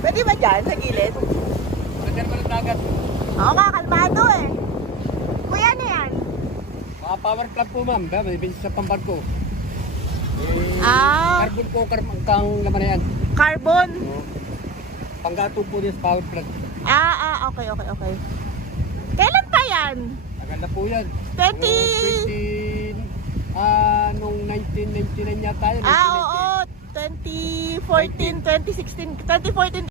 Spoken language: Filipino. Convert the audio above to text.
Pwede ba dyan, sa gilid? Nandiyan mo ng dagat. Oo, kakalmado eh. Kuya, ano yan? Mga power plant po ma'am, may sa pambarko. Carbon po kang laman na yan. Carbon? Panggato po din sa power plant. Okay. Kailan pa yan? Tagal na po yan. 20... Nung 1999 yata yun. Oo, 2014, 2016, 2014,